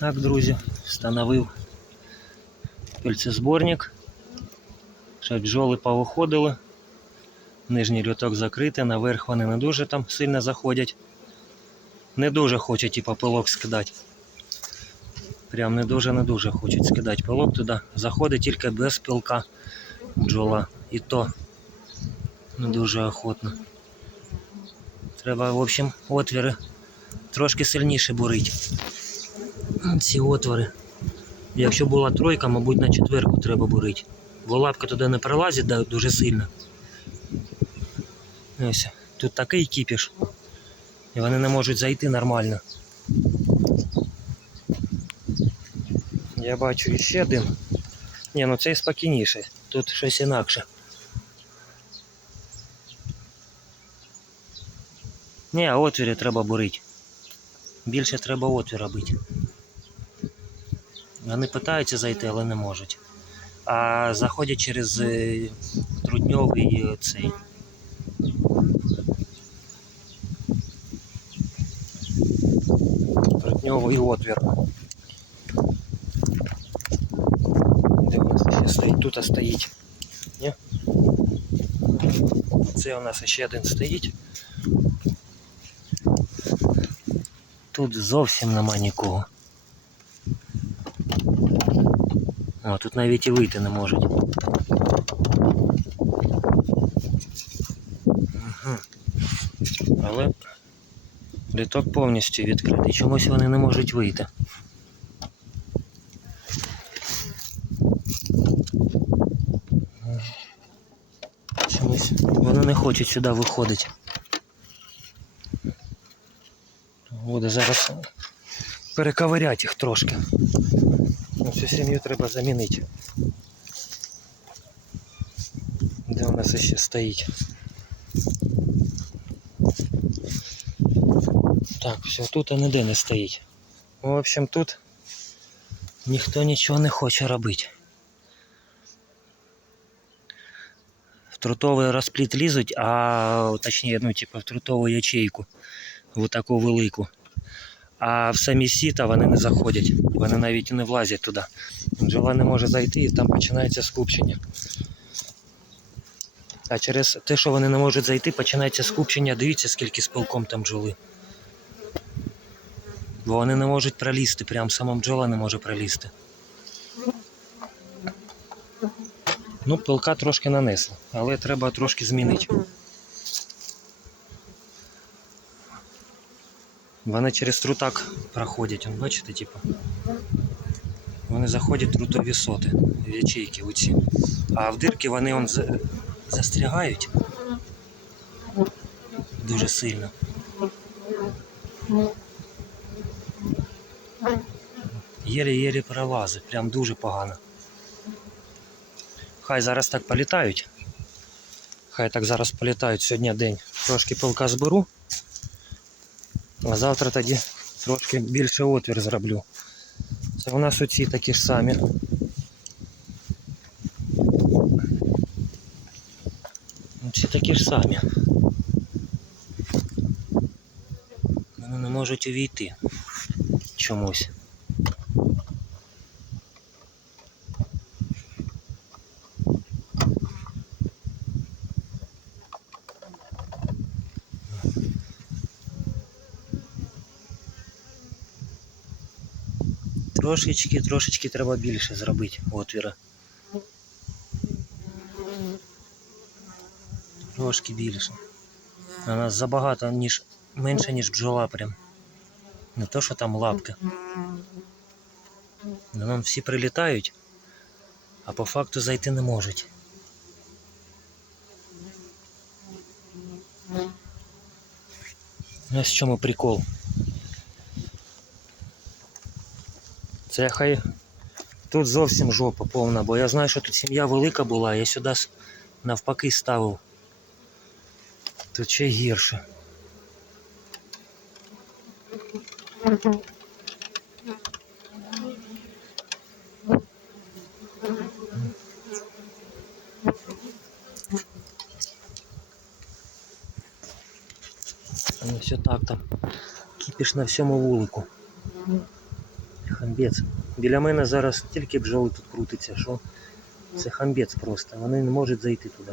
Так, друзі, встановив пильцезборник. Щоб бджоли повиходили. Нижній люток закритий, наверх вони не дуже там сильно заходять. Не дуже хочуть типу, пилок скидати. Прям не дуже не дуже хочуть скидати пилок туди. Заходить тільки без пилка бджола. І то не дуже охотно. Треба, в общем, отвіри трошки сильніше бурити. Ці отвори. Якщо була тройка, мабуть, на четверку треба бурити. Бо лапка туди не пролазить да, дуже сильно. Ось, тут такий кіпіш. І вони не можуть зайти нормально. Я бачу ще один. Ні, ну цей спокійніший. Тут щось інакше. Ні, отвірі треба бурити. Більше треба отвір робити. Вони питаються зайти, але не можуть. А заходять через е, трудньовий е, цей. Трудньовий отвір. Де у нас ще стоїть? Тут стоїть. Ні? Це у нас ще один стоїть. Тут зовсім нема нікого. О, тут навіть і вийти не можуть. Угу. Але літок повністю відкритий. Чомусь вони не можуть вийти. Чомусь вони не хочуть сюди виходити. Буде зараз перековиряти їх трошки. Ну, Цю сім'ю треба замінити. Де у нас ще стоїть? Так, все, тут ніде не стоїть. В общем, тут ніхто нічого не хоче робити. В трутовий розпліт лізуть, а точніше, ну, типу, в трутову ячейку, в таку велику. А в самі сіта вони не заходять, вони навіть не влазять туди. Бджола не може зайти і там починається скупчення. А через те, що вони не можуть зайти, починається скупчення. Дивіться, скільки з пилком там бджоли. Бо вони не можуть пролізти, прям сама бджола не може пролізти. Ну, пилка трошки нанесла, але треба трошки змінити. Вони через трутак проходять, он, бачите, типу. Вони заходять трутові соти, в ячейки оці. А в дирки вони он застрягають дуже сильно. Єлі-єлі пролазить, прям дуже погано. Хай зараз так політають. Хай так зараз політають сьогодні день. Трошки пилка зберу. А завтра тоді трошки більше отвір зроблю. Це у нас оці такі ж самі. Ці такі ж самі. Вони не можуть увійти чомусь. Трошечки, трошечки треба більше зробити отвіра. Трошки більше. Нас забагато, ніж менше, ніж бджола прям. Не то, що там лапки. Ну, Нам всі прилітають, а по факту зайти не можуть. Ось в чому прикол. Це хай тут зовсім жопа повна, бо я знаю, що тут сім'я велика була, я сюди навпаки ставив. Тут ще гірше. Ось так там. Кипіш на всьому вулику. Хамбець. Біля мене зараз тільки бджоли тут крутиться, що це хамбець просто. Вони не можуть зайти туди.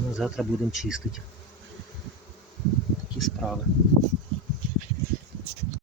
Ну, завтра будемо чистити. Такі справи.